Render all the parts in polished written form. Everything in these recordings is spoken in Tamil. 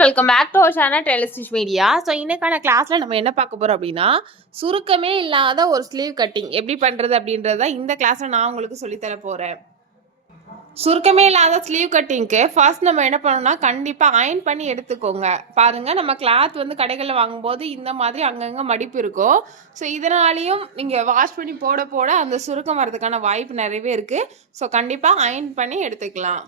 Welcome back to our channel tailor stitch media. So இன்னைக்கான கிளாஸில் நம்ம என்ன பார்க்க போகிறோம் அப்படின்னா, சுருக்கமே இல்லாத ஒரு ஸ்லீவ் கட்டிங் எப்படி பண்ணுறது அப்படின்றத இந்த கிளாஸில் நான் உங்களுக்கு சொல்லித்தர போகிறேன். சுருக்கமே இல்லாத ஸ்லீவ் கட்டிங்க்கு ஃபர்ஸ்ட் நம்ம என்ன பண்ணணும்னா, கண்டிப்பாக அயன் பண்ணி எடுத்துக்கோங்க. பாருங்கள், நம்ம கிளாத் வந்து கடைகளில் வாங்கும்போது இந்த மாதிரி அங்கங்கே மடிப்பு இருக்கும். ஸோ இதனாலேயும் நீங்கள் வாஷ் பண்ணி போட போட அந்த சுருக்கம் வரதுக்கான வாய்ப்பு நிறையவே இருக்குது. ஸோ கண்டிப்பாக அயன் பண்ணி எடுத்துக்கலாம்.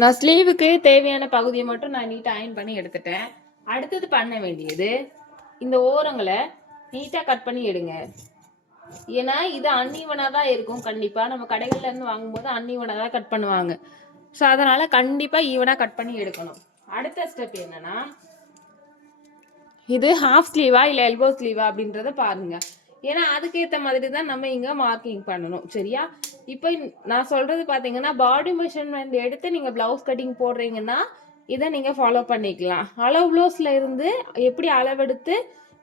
நான் ஸ்லீவுக்கு தேவையான பகுதியை மட்டும் நான் நீட்டாக அயன் பண்ணி எடுத்துட்டேன். அடுத்தது பண்ண வேண்டியது, இந்த ஓரங்களை நீட்டாக கட் பண்ணி எடுங்க. ஏன்னா இது அன்ஈவனாக தான் இருக்கும். கண்டிப்பாக நம்ம கடைகள்ல இருந்து வாங்கும்போது அன்ஈவனாக தான் கட் பண்ணுவாங்க. ஸோ அதனால கண்டிப்பாக ஈவனாக கட் பண்ணி எடுக்கணும். அடுத்த ஸ்டெப் என்னன்னா, இது ஹாஃப் ஸ்லீவா இல்லை எல்போ ஸ்லீவா அப்படின்றத பாருங்க. ஏன்னா அதுக்கேற்ற மாதிரி தான் நம்ம இங்கே மார்க்கிங் பண்ணணும். சரியா? இப்போ நான் சொல்கிறது பார்த்தீங்கன்னா, பாடி மெஷர்மெண்ட் எடுத்து நீங்கள் ப்ளவுஸ் கட்டிங் போடுறீங்கன்னா இதை நீங்கள் ஃபாலோ பண்ணிக்கலாம். அளவு ப்ளவுஸில் இருந்து எப்படி அளவெடுத்து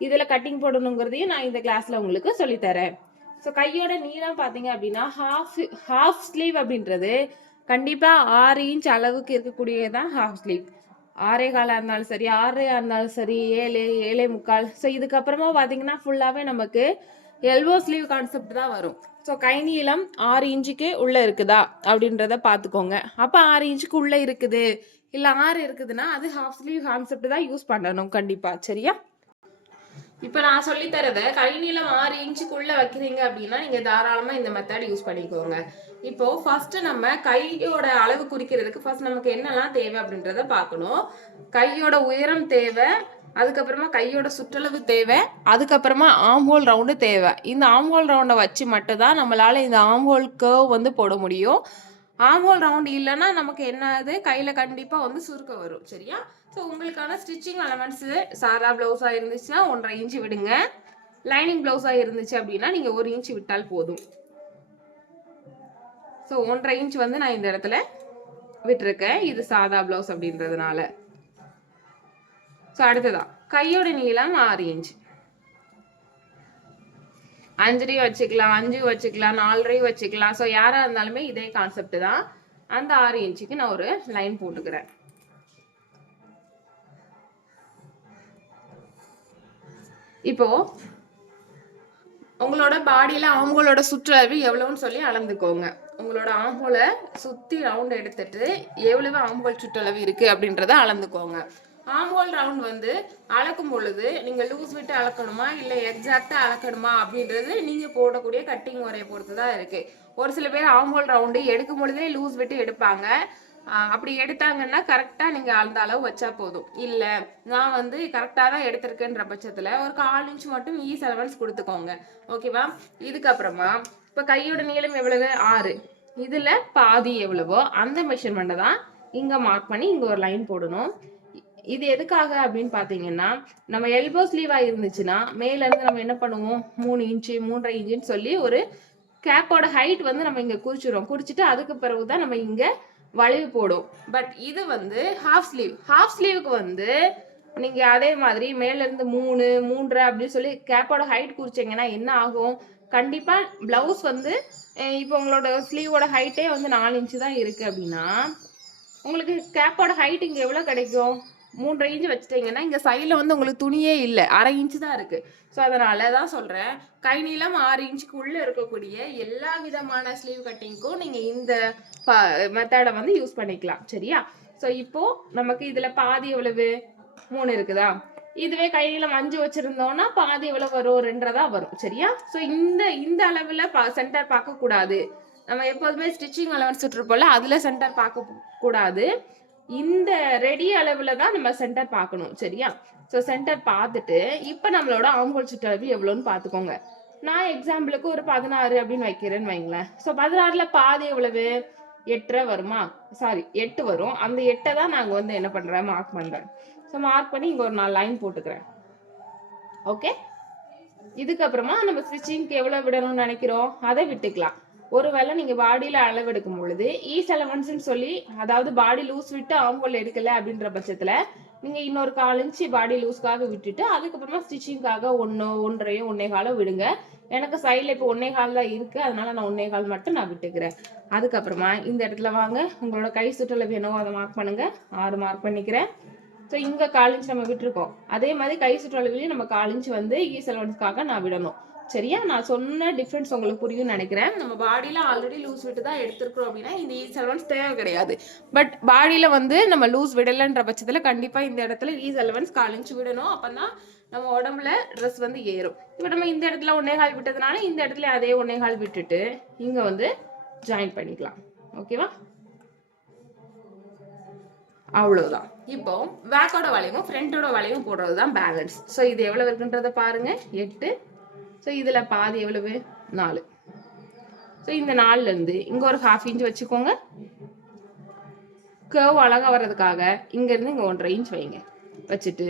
இதில் கட்டிங் போடணுங்கிறதையும் நான் இந்த கிளாஸில் உங்களுக்கு சொல்லித்தரேன். ஸோ கையோட நீளம் பார்த்தீங்க அப்படின்னா ஹாஃப் ஸ்லீவ் அப்படின்றது கண்டிப்பாக 6 இன்ச் அளவுக்கு இருக்கக்கூடியதான் ஹாஃப் ஸ்லீவ். 6.25 இருந்தாலும் சரி, 6.5 இருந்தாலும் சரி, 7, 7.25. ஸோ இதுக்கப்புறமா பார்த்தீங்கன்னா ஃபுல்லாகவே நமக்கு எல்போ ஸ்லீவ் கான்செப்ட் தான் வரும். ஸோ கை நீளம் 6 இன்ச்சுக்கு உள்ளே இருக்குதா அப்படின்றத பார்த்துக்கோங்க. அப்போ 6 இன்ச்சுக்கு உள்ளே இருக்குது இல்லை 6 இருக்குதுன்னா அது ஹாஃப் ஸ்லீவ் கான்செப்ட் தான் யூஸ் பண்ணணும் கண்டிப்பாக. சரியா? இப்போ நான் சொல்லித்தரத கை நீளம் 6 இன்ச்சுக்குள்ள வைக்கிறீங்க அப்படின்னா நீங்க தாராளமா இந்த மெத்தட் யூஸ் பண்ணிக்கோங்க. இப்போ ஃபர்ஸ்ட் நம்ம கையோட அளவு குறிக்கிறதுக்கு ஃபர்ஸ்ட் நமக்கு என்னெல்லாம் தேவை அப்படின்றத பார்க்கணும். கையோட உயரம் தேவை, அதுக்கப்புறமா கையோட சுற்றளவு தேவை, அதுக்கப்புறமா ஆம்ஹோல் ரவுண்டு தேவை. இந்த ஆம்ஹோல் ரவுண்டை வச்சு மட்டும் தான் நம்மளால இந்த ஆம்ஹோல் கர்வ் வந்து போட முடியும். ஆம்ஹோல் ரவுண்ட் இல்லைன்னா நமக்கு என்னது கையில் கண்டிப்பாக வந்து சுருக்க வரும். சரியா? ஸோ உங்களுக்கான ஸ்டிச்சிங் அலவன்ஸு சாரா ப்ளவுஸாக இருந்துச்சுன்னா 1.5 இன்ச்சு விடுங்க. லைனிங் ப்ளவுஸாக இருந்துச்சு அப்படின்னா நீங்கள் 1 இன்ச்சு விட்டால் போதும். ஸோ 1.5 இன்ச் வந்து நான் இந்த இடத்துல விட்டுருக்கேன். இது சாதா ப்ளவுஸ் அப்படின்றதுனால. ஸோ அடுத்ததான் கையோட நீளம் 6 இன்ச். 5 வச்சுக்கலாம், 5 வச்சுக்கலாம், 4 வச்சுக்கலாம். ஸோ யாராக இருந்தாலுமே இதே கான்செப்ட் தான். அந்த 6 இன்ச்சுக்கு நான் ஒரு லைன் போட்டுக்கிறேன். இப்போ உங்களோட பாடியில ஆம்ஹோலோட சுற்றளவு எவ்வளவுன்னு சொல்லி அளந்துக்கோங்க. உங்களோட ஆம்ஹோலை சுத்தி ரவுண்ட் எடுத்துட்டு எவ்வளவு ஆம்ஹோல் சுற்றளவு இருக்கு அப்படின்றத அளந்துக்கோங்க. ஆம்ஹோல் ரவுண்ட் வந்து அளக்கும் பொழுது நீங்க லூஸ் விட்டு அளக்கணுமா இல்லை எக்ஸாக்டா அளக்கணுமா அப்படின்றது நீங்க போடக்கூடிய கட்டிங் முறையை பொறுத்து தான் இருக்கு. ஒரு சில பேர் ஆம்ஹோல் ரவுண்டு எடுக்கும் பொழுதே லூஸ் விட்டு எடுப்பாங்க. அப்படி எடுத்தாங்கன்னா கரெக்டாக நீங்கள் அந்த அளவு வச்சா போதும். இல்லை நான் வந்து கரெக்டாக தான் எடுத்திருக்கேன்ற பட்சத்தில் ஒரு 1/4 இன்ச் மட்டும் ஈஸ் அலவன்ஸ் கொடுத்துக்கோங்க. ஓகேவா? இதுக்கப்புறமா இப்போ கையோட நீளம் எவ்வளவு? 6. இதில் பாதி எவ்வளவோ அந்த மெஷர்மெண்ட்டை தான் இங்கே மார்க் பண்ணி இங்கே ஒரு லைன் போடணும். இது எதுக்காக அப்படின்னு பார்த்தீங்கன்னா, நம்ம எல்போ ஸ்லீவாக இருந்துச்சுன்னா மேலேருந்து நம்ம என்ன பண்ணுவோம், 3 இன்ச்சு 3.5 இன்ச்சுன்னு சொல்லி ஒரு கேப்போட ஹைட் வந்து நம்ம இங்கே குறிச்சிட்டு அதுக்கு பிறகு தான் நம்ம இங்கே வளைவு போடும். பட் இது வந்து ஹாஃப் ஸ்லீவுக்கு வந்து நீங்க அதே மாதிரி மேல இருந்து 3, 3.5 அப்படின்னு சொல்லி கேப்போட ஹைட் குறிச்சிங்கன்னா என்ன ஆகும், கண்டிப்பா பிளவுஸ் வந்து இப்போ உங்களோட ஸ்லீவோட ஹைட்டே வந்து 4 இன்ச்சு தான் இருக்கு அப்படின்னா உங்களுக்கு கேப்போட ஹைட் இங்க எவ்வளவு கிடைக்கும்? 3.5 இன்ச்சு வச்சுட்டீங்கன்னா இங்க சைடில் வந்து உங்களுக்கு துணியே இல்லை, 1/2 இன்ச்சு தான் இருக்கு. ஸோ அதனால தான் சொல்றேன், கை நீளம் 6 இன்ச்சுக்கு உள்ள இருக்கக்கூடிய எல்லா விதமான ஸ்லீவ் கட்டிங்க்கும் நீங்க இந்த மெத்தடை வந்து யூஸ் பண்ணிக்கலாம். சரியா? ஸோ இப்போ நமக்கு இதுல பாதி எவ்வளவு? 3 இருக்குதா? இதுவே கை நீளம் 5 வச்சிருந்தோம்னா பாதி எவ்வளவு வரும்? 2.5 தான் வரும். சரியா? ஸோ இந்த அளவுல சென்டர் பார்க்க கூடாது. நம்ம எப்போதுமே ஸ்டிச்சிங் அலவன்ஸ் சுற்றுப்போல அதுல சென்டர் பார்க்க கூடாது. இந்த ரெடி அளவுல தான் நம்ம சென்டர் பார்க்கணும். சரியா? ஸோ சென்டர் பார்த்துட்டு இப்போ நம்மளோட ஆம்ஹோல் சுற்றளவு எவ்வளோன்னு பார்த்துக்கோங்க. நான் எக்ஸாம்பிளுக்கு ஒரு 16 அப்படின்னு வைக்கிறேன்னு வைங்களேன். ஸோ 16ல் பாதி எவ்வளவு? 8.5 வருமா? சாரி 8 வரும். அந்த 8 தான் நாங்கள் வந்து என்ன பண்ணுறேன், மார்க் பண்ணுறேன். ஸோ மார்க் பண்ணி இங்கே ஒரு 4 லைன் போட்டுக்கிறேன். ஓகே? இதுக்கப்புறமா நம்ம ஸ்டிச்சிங்க்கு எவ்வளோ விடணும்னு நினைக்கிறோம் அதை விட்டுக்கலாம். ஒருவேளை நீங்கள் பாடியில் அளவெடுக்கும் பொழுது ஈஸ் அலவன்ஸ்ன்னு சொல்லி, அதாவது பாடி லூஸ் விட்டு ஆம்ஹோல் எடுக்கல அப்படின்ற பட்சத்தில் நீங்கள் இன்னொரு 1/4 இன்ச்சு பாடி லூஸ்க்காக விட்டுட்டு அதுக்கப்புறமா ஸ்டிச்சிங்காக 1 1.5 1/4 விடுங்க. எனக்கு சைடில் இப்போ 1/4 தான் இருக்குது, அதனால நான் 1/4 மட்டும் நான் விட்டுக்கிறேன். அதுக்கப்புறமா இந்த இடத்துல வாங்க, உங்களோட கை சுற்றளவு என்னவோ அதை மார்க் பண்ணுங்கள். 6 மார்க் பண்ணிக்கிறேன். ஸோ இங்கே 1/4 இன்ச் நம்ம விட்டுருக்கோம். அதே மாதிரி கை சுற்றளவுலையும் நம்ம 1/4 இன்ச் வந்து ஈஸ் அலவன்ஸ்க்காக நான் விடணும். சரியா? நான் சொன்ன டிஃப்ரென்ஸ் உங்களுக்கு புரியும் நினைக்கிறேன். நம்ம பாடியில் ஆல்ரெடி லூஸ் விட்டு தான் எடுத்துருக்கிறோம் அப்படின்னா இந்த ஈஸ் அலவன்ஸ் தேவை கிடையாது. பட் பாடியில் வந்து நம்ம லூஸ் விடலைன்ற பட்சத்தில் கண்டிப்பாக இந்த இடத்துல ஈஸ் அலவன்ஸ் 1/4 இன்ச் விடணும். அப்போ தான் நம்ம உடம்புல ட்ரெஸ் வந்து ஏறும். இப்போ நம்ம இந்த இடத்துல 1/4 விட்டதுனால இந்த இடத்துல அதே 1/4 விட்டுட்டு இங்கே வந்து ஜாயின் பண்ணிக்கலாம். ஓகேவா? அவ்வளோதான். இப்போ பேக்கோட வளைவும் ஃப்ரண்டோட வளைவும் போடுறது தான் பேலன்ஸ். ஸோ இது எவ்வளோ இருக்குன்றதை பாருங்க, 8. ஸோ இதில் பாதி எவ்வளவு? 4. ஸோ இந்த 4லேருந்து இங்கே ஒரு 1/2 இன்ச் வச்சுக்கோங்க. கர்வ் அழகாக வர்றதுக்காக இங்கேருந்து இங்கே 1.5 இன்ச் வைங்க. வச்சுட்டு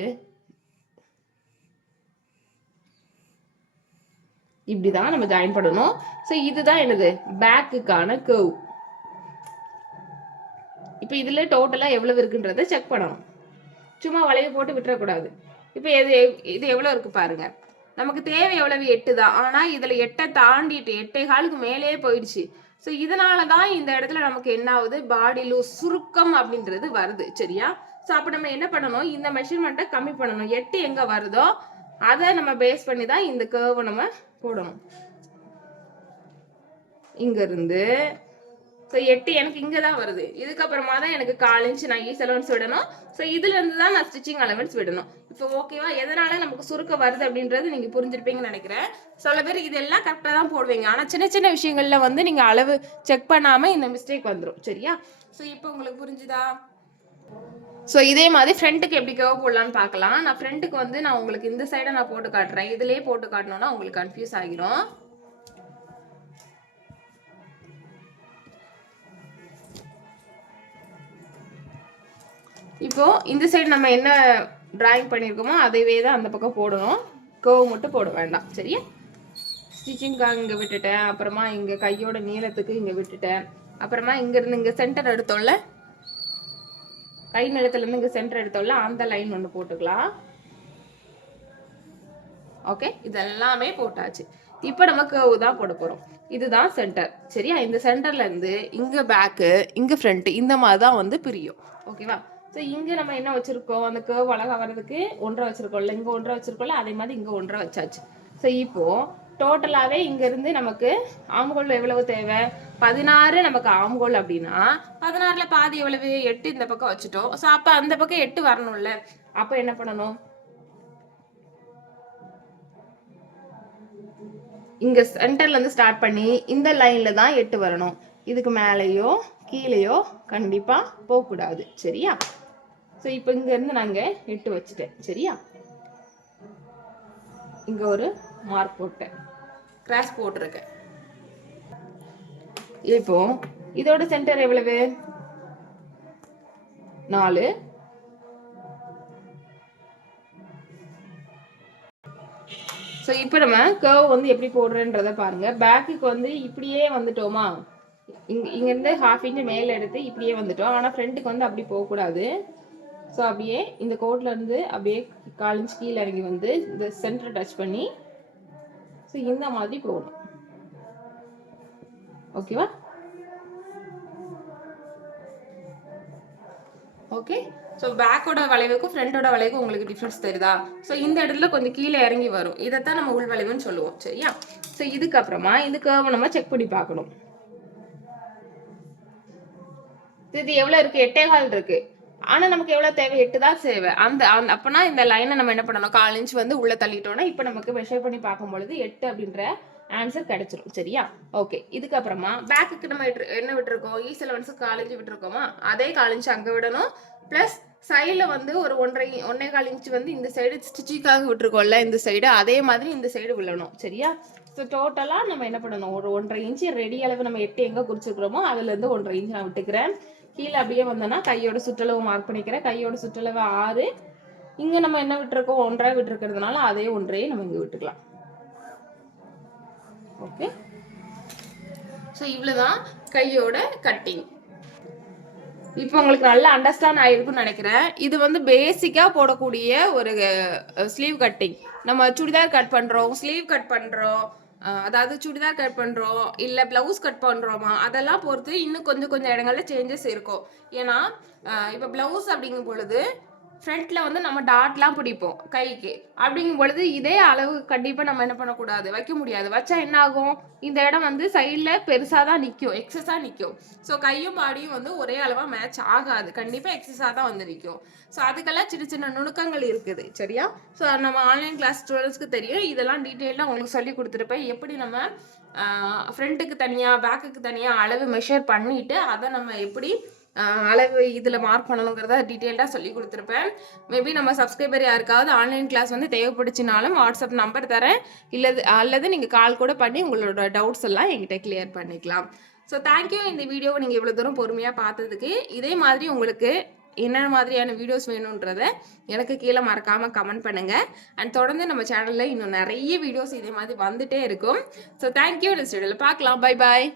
இப்படி தான் நம்ம ஜாயின் பண்ணணும். ஸோ இதுதான் என்னது? பேக்குக்கான கர்வ். இப்போ இதில் டோட்டலாக எவ்வளவு இருக்குன்றதை செக் பண்ணணும். சும்மா வளைவு போட்டு விட்டுறக்கூடாது. இப்போ இது எவ்வளோ இருக்குது பாருங்க. நமக்கு தேவை எவ்வளவு? 8 தான். ஆனால் இதில் 8 தாண்டிட்டு 8.25க்கு மேலேயே போயிடுச்சு. ஸோ இதனால தான் இந்த இடத்துல நமக்கு என்ன ஆகுது? பாடி லூஸ் சுருக்கம் அப்படின்றது வருது. சரியா? ஸோ அப்போ நம்ம என்ன பண்ணணும்? இந்த மெஷர்மெண்ட்டை கம்மி பண்ணணும். 8 எங்கே வருதோ அதை நம்ம பேஸ் பண்ணி தான் இந்த கர்வை நம்ம போடணும். இங்கேருந்து ஸோ 8 எனக்கு இங்கே தான் வருது. இதுக்கப்புறமா தான் எனக்கு 1/4 இன்ச் நான் ஈஸ் அலவன்ஸ் விடணும். ஸோ இதுலேருந்து தான் நான் ஸ்டிச்சிங் அலவன்ஸ் விடணும். இப்போ ஓகேவா? எதனால நமக்கு சுருக்க வருது அப்படின்றது நீங்கள் புரிஞ்சிருப்பீங்கன்னு நினைக்கிறேன். சில பேர் இதெல்லாம் கரெக்டாக தான் போடுவீங்க, ஆனால் சின்ன சின்ன விஷயங்களில் வந்து நீங்கள் அளவு செக் பண்ணாமல் இந்த மிஸ்டேக் வந்துடும். சரியா? ஸோ இப்போ உங்களுக்கு புரிஞ்சுதா? ஸோ இதே மாதிரி ஃப்ரண்ட்டுக்கு எப்படி கர்வ் போடலான்னு பார்க்கலாம். நான் ஃப்ரண்ட்டுக்கு வந்து நான் உங்களுக்கு இந்த சைடை நான் போட்டு காட்டுறேன். இதுலேயே போட்டு காட்டணும்னா உங்களுக்கு கன்ஃபியூஸ் ஆகிடும். இப்போ இந்த சைடு நம்ம என்ன டிராயிங் பண்ணியிருக்கோமோ அதைவே தான் அந்த பக்கம் போடணும். கர்வ் மட்டும் போட வேண்டாம். சரியா? ஸ்டிச்சிங்காக இங்கே விட்டுட்டேன். அப்புறமா இங்கே கையோட நீளத்துக்கு இங்கே விட்டுட்டேன். அப்புறமா இங்கேருந்து இங்கே சென்டர் எடுத்தோம்ல, கை நிலத்துலேருந்து இங்கே சென்டர் எடுத்தோம்ல, அந்த லைன் ஒன்று போட்டுக்கலாம். ஓகே, இதெல்லாமே போட்டாச்சு. இப்போ நம்ம கர்வ் தான் போட போகிறோம். இதுதான் சென்டர். சரியா? இந்த சென்டர்லேருந்து இங்கே பேக்கு, இங்கே ஃப்ரண்ட்டு, இந்த மாதிரி தான் வந்து பிரியும். ஓகேவா? ஸோ இங்கே நம்ம என்ன வச்சுருக்கோம்? அந்த கர்வ் அழகாக வர்றதுக்கு 1.5 வச்சுருக்கோம்ல, இங்கே 1.5 வச்சுருக்கோம்ல, அதே மாதிரி இங்கே 1.5 வச்சாச்சு. ஸோ இப்போது டோட்டலாகவே இங்கேருந்து நமக்கு ஆம்கோல் எவ்வளவு தேவை? 16 நமக்கு ஆம்கோல் அப்படின்னா 16ல் பாதி எவ்வளவு? 8 இந்த பக்கம் வச்சுட்டோம். ஸோ அப்போ அந்த பக்கம் 8 வரணும்ல. அப்போ என்ன பண்ணணும்? இங்கே சென்டர்லேருந்து ஸ்டார்ட் பண்ணி இந்த லைனில் தான் 8 வரணும். இதுக்கு மேலேயோ கீழேயோ கண்டிப்பாக போகக்கூடாது. சரியா? ஸோ இப்போ இங்கேருந்து நாங்கள் 8 வச்சுட்டேன். சரியா? இங்கே ஒரு மார்க் போட்டேன், கிராஸ் போட்டிருக்கேன். இப்போ இதோட சென்டர் எவ்வளவு? 4. ஸோ இப்போ நம்ம கர்வ் வந்து எப்படி போடுறேன்றதை பாருங்க. பேக்குக்கு வந்து இப்படியே வந்துட்டோமா, இங்கேருந்து 1/2 இன்ச் மேலே எடுத்து இப்படியே வந்துட்டோம். ஆனால் ஃப்ரண்ட்டுக்கு வந்து அப்படி போகக்கூடாது. ஸோ அப்படியே இந்த கோட்லேருந்து அப்படியே 1/4 இன்ச் கீழே இறங்கி வந்து இந்த சென்டரை டச் பண்ணி ஸோ இந்த மாதிரி போகணும். ஓகேவா? ஓகே. ஸோ பேக்கோட வளைவுக்கும் ஃப்ரண்டோட வளைவுக்கும் உங்களுக்கு டிஃப்ரென்ஸ் தெரியுதா? ஸோ இந்த இடத்துல கொஞ்சம் கீழே இறங்கி வரும். இதைத்தான் நம்ம உள் வளைவுன்னு சொல்லுவோம். சரியா? ஸோ இதுக்கப்புறமா இந்த கர்வை நம்ம செக் பண்ணி பார்க்கணும். இது எவ்வளோ இருக்குது? 8.25 இருக்குது. ஆனால் நமக்கு எவ்வளோ தேவை? 8 தான் தேவை. அப்போனா இந்த லைனை நம்ம என்ன பண்ணணும்? 1/4 இன்ச் வந்து உள்ளே தள்ளிட்டோம்னா இப்போ நமக்கு மெஷர் பண்ணி பார்க்கும்பொழுது 8 அப்படின்ற ஆன்சர் கிடைச்சிரும். சரியா? ஓகே. இதுக்கப்புறமா பேக்குக்கு நம்ம என்ன விட்டுருக்கோம்? ஈஸ் அலவன்ஸுக்கு 1/4 இன்ச் விட்டுருக்கோமா, அதே 1/4 இன்ச் அங்கே விடணும். ப்ளஸ் சைடில் வந்து ஒரு 1.25 இன்ச் வந்து இந்த சைடு ஸ்டிச்சிங்காக விட்டுருக்கோம்ல, இந்த சைடு அதே மாதிரி இந்த சைடு விழணும். சரியா? ஸோ டோட்டலாக நம்ம என்ன பண்ணணும்? ஒரு 1.5 இன்ச் ரெடி அளவு நம்ம 8 எங்கே குறிச்சிருக்கிறோமோ அதுலேருந்து 1.5 இன்ச் நான் விட்டுக்கிறேன். கீழே அப்படியே வந்தோன்னா கையோட சுற்றளவு மார்க் பண்ணிக்கிறேன். கையோட சுற்றளவு 6. இங்கே நம்ம என்ன விட்டுருக்கோம்? 1.5 விட்டுருக்கிறதுனால அதே 1.5 நம்ம இங்கே விட்டுக்கலாம். ஓகே. ஸோ இவ்வளோதான் கையோட கட்டிங். இப்போ உங்களுக்கு நல்லா அண்டர்ஸ்டாண்ட் ஆயிருக்கும்னு நினைக்கிறேன். இது வந்து பேசிக்கா போடக்கூடிய ஒரு ஸ்லீவ் கட்டிங். நம்ம சுடிதார் கட் பண்றோம், ஸ்லீவ் கட் பண்றோம், அதாவது சுடிதார் கட் பண்றோம், இல்ல பிளவுஸ் கட் பண்றோமா, அதெல்லாம் பொறுத்து இன்னும் கொஞ்சம் கொஞ்சம் இடங்கள்ல சேஞ்சஸ் இருக்கும். ஏன்னா இப்போ பிளவுஸ் அப்படிங்கும் பொழுது ஃப்ரண்ட்ல வந்து நம்ம டாட்லாம் பிடிப்போம் கைக்கு. அப்படிங்கும் பொழுது இதே அளவு கண்டிப்பாக நம்ம என்ன பண்ணக்கூடாது, வைக்க முடியாது. வச்சா என்ன ஆகும், இந்த இடம் வந்து சைடில் பெருசாக தான் நிற்கும், எக்ஸஸாக நிற்கும். ஸோ கையும் பாடியும் வந்து ஒரே அளவாக மேட்ச் ஆகாது, கண்டிப்பாக எக்ஸஸாக தான் வந்து நிற்கும். ஸோ அதுக்கெல்லாம் சின்ன சின்ன நுணுக்கங்கள் இருக்குது, சரியா? ஸோ நம்ம ஆன்லைன் கிளாஸ் ஸ்டூடெண்ட்ஸ்க்கு தெரியும். இதெல்லாம் டீட்டெயிலாக உங்களுக்கு சொல்லி கொடுத்துருப்பேன். எப்படி நம்ம ஃப்ரண்ட்டுக்கு தனியாக பேக்குக்கு தனியாக அளவு மெஷர் பண்ணிவிட்டு அதை நம்ம எப்படி அளவு இதில் மார்க் பண்ணணுங்கிறத டீட்டெயில்டாக சொல்லி கொடுத்துருப்பேன். மேபி நம்ம சப்ஸ்கிரைபர் யாருக்காவது ஆன்லைன் கிளாஸ் வந்து தேவைப்படுச்சினாலும் வாட்ஸ்அப் நம்பர் தரேன், அல்லது நீங்கள் கால் கூட பண்ணி உங்களோட டவுட்ஸ் எல்லாம் என்கிட்ட கிளியர் பண்ணிக்கலாம். So thank you. இந்த வீடியோவை நீங்கள் இவ்வளோ தூரம் பொறுமையாக பார்த்ததுக்கு. இதே மாதிரி உங்களுக்கு என்ன மாதிரியான வீடியோஸ் வேணுன்றத எனக்கு கீழே மறக்காமல் கமெண்ட் பண்ணுங்கள். அண்ட் தொடர்ந்து நம்ம சேனலில் இன்னும் நிறைய வீடியோஸ் இதே மாதிரி வந்துட்டே இருக்கும். So thank you. நெக்ஸ்ட் வீடியோவில் பார்க்கலாம். Bye bye.